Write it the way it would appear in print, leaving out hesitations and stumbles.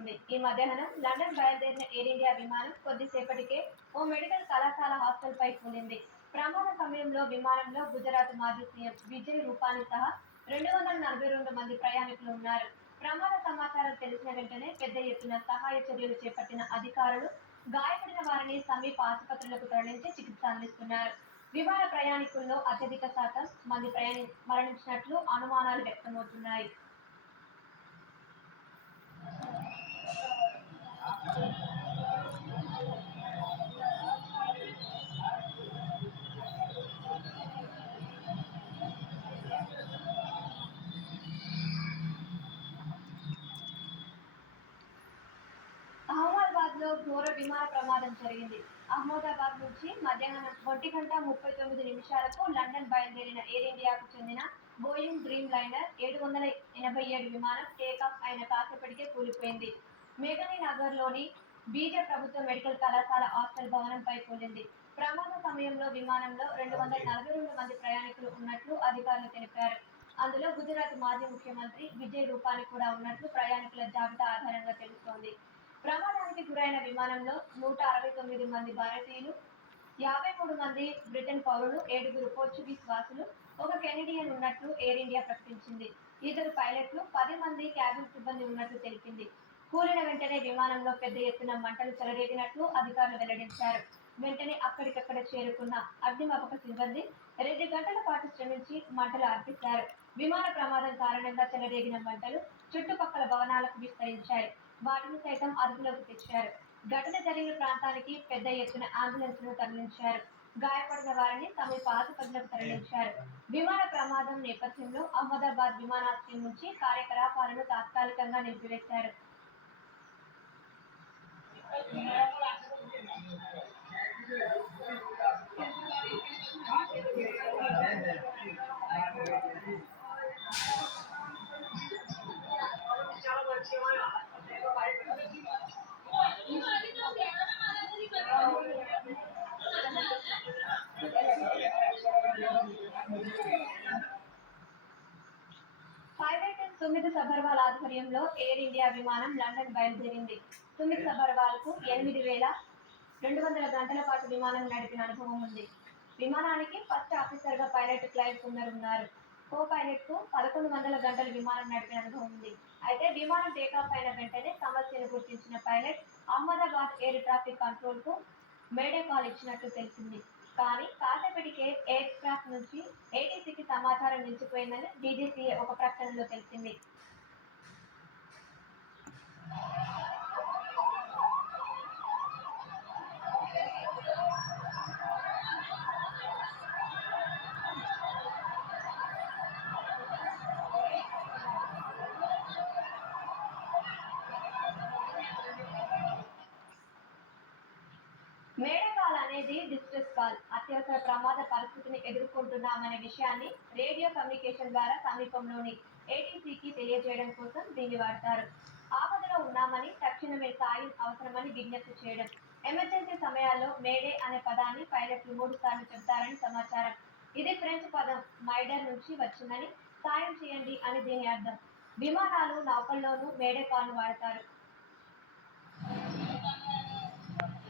చేరుకుంది. ఈ మధ్యాహ్నం లండన్ బయలుదేరిన ఎయిర్ ఇండియా విమానం కొద్దిసేపటికే ఓ మెడికల్ కళాశాల హాస్టల్పై కూలింది. ప్రమాద సమయంలో విమానంలో గుజరాత్ మాజీ సీఎం విజయ్ రూపానీ సహా 242 మంది ప్రయాణికులు ఉన్నారు. ప్రమాద సమాచారం తెలిసిన వెంటనే పెద్ద ఎత్తున సహాయ చర్యలు చేపట్టిన అధికారులు గాయపడిన వారిని సమీప ఆసుపత్రులకు తరలించి చికిత్స అందిస్తున్నారు. విమాన ప్రయాణికుల్లో అత్యధిక శాతం మంది మరణించినట్లు అనుమానాలు వ్యక్తమవుతున్నాయి. అహ్మదాబాద్ లో ఘోర విమాన ప్రమాదం జరిగింది. అహ్మదాబాద్ నుంచి మధ్యాహ్నం 1:39 లండన్ బయలుదేరిన ఎయిర్ ఇండియాకు చెందిన బోయింగ్ డ్రీమ్ లైనర్ 787 విమానం టేకాఫ్ అయిన కాసేపటికే కూలిపోయింది. మేఘనీ నగర్ లోని బీజ ప్రభుత్వ మెడికల్ కళాశాల హాస్టల్ భవనంపై కూలింది. ప్రమాద సమయంలో విమానంలో 242 మంది ప్రయాణికులు ఉన్నట్లు అధికారులు తెలిపారు. అందులో గుజరాత్ మాజీ ముఖ్యమంత్రి విజయ్ రూపానీ కూడా ఉన్నట్లు ప్రయాణికుల జాబితా ఆధారంగా తెలుస్తోంది. ప్రమాదానికి గురైన విమానంలో 169 మంది భారతీయులు, 53 మంది బ్రిటన్ పౌరులు, 7 పోర్చుగీస్ వాసులు, 1 కెనడియన్ ఉన్నట్లు ఎయిర్ ఇండియా ప్రకటించింది. 2 పైలట్లు, 10 మంది క్యాబిన్ సిబ్బంది ఉన్నట్లు తెలిపింది. కూలిన వెంటనే విమానంలో పెద్ద ఎత్తున మంటలు చెలరేగినట్లు అధికారులు వెల్లడించారు. వెంటనే అక్కడికక్కడ చేరుకున్న అగ్నిమాపక సిబ్బంది 2 గంటల పాటు శ్రమించి మంటలు ఆర్పేశారు. విమాన ప్రమాదం కారణంగా చెలరేగిన మంటలు చుట్టుపక్కల భవనాలకు విస్తరించాయి. వాటిని సైతం అదుపులోకి తెచ్చారు. ఘటన జరిగిన ప్రాంతానికి పెద్ద ఎత్తున అంబులెన్స్లను తరలించారు. గాయపడిన వారిని సమీప ఆసుపత్రులకు తరలించారు. విమాన ప్రమాదం నేపథ్యంలో అహ్మదాబాద్ విమానాశ్రయం నుంచి కార్యకలాపాలను తాత్కాలికంగా నిలిపివేశారు. పైలట్ సుమిత్ సబర్వాల్ ఆధ్వర్యంలో ఎయిర్ ఇండియా విమానం లండన్ బయలుదేరింది. సుమిత్ సబర్వాల్కు 8,200 గంటల పాటు విమానం నడిపిన అనుభవం ఉంది. విమానానికి ఫస్ట్ ఆఫీసర్గా పైలట్ క్లైవ్ సుందర్ ఉన్నారు. కో పైలట్కు 1,100 గంటలు విమానం నడిపిన అనుభవం ఉంది. అయితే విమానం టేకాఫ్ అయిన వెంటనే సమస్యను గుర్తించిన పైలట్ అహ్మదాబాద్ ఎయిర్ ట్రాఫిక్ కంట్రోల్కు మేడే కాల్ ఇచ్చినట్లు తెలిసింది. కానీ కాసేపటికే ఎయిర్ క్రాఫ్ట్ నుంచి ఏటీసీకి సమాచారం నిలిచిపోయిందని డీజీసీఏ ఒక ప్రకటనలో తెలిపింది. మేడే కాల్ అనేది డిస్ట్రెస్ కాల్. అత్యవసర ప్రమాద పరిస్థితిని ఎదుర్కొంటున్నామనే విషయాన్ని రేడియో కమ్యూనికేషన్ ద్వారా సమీపంలోని ఏటీసీకి తెలియజేయడం కోసం దీన్ని వాడతారు. ఆపదలో ఉన్నామని, తక్షణమే సాయం అవసరమని విజ్ఞప్తి చేయడం. ఎమర్జెన్సీ సమయాల్లో మేడే అనే పదాన్ని పైలట్లు 3 సార్లు చెబుతారని సమాచారం. ఇది ఫ్రెంచ్ పదం మైడర్ నుంచి వచ్చిందని, సాయం చేయండి అని దీని అర్థం. విమానాలు, నౌకల్లోనూ మేడే కాల్ను వాడతారు.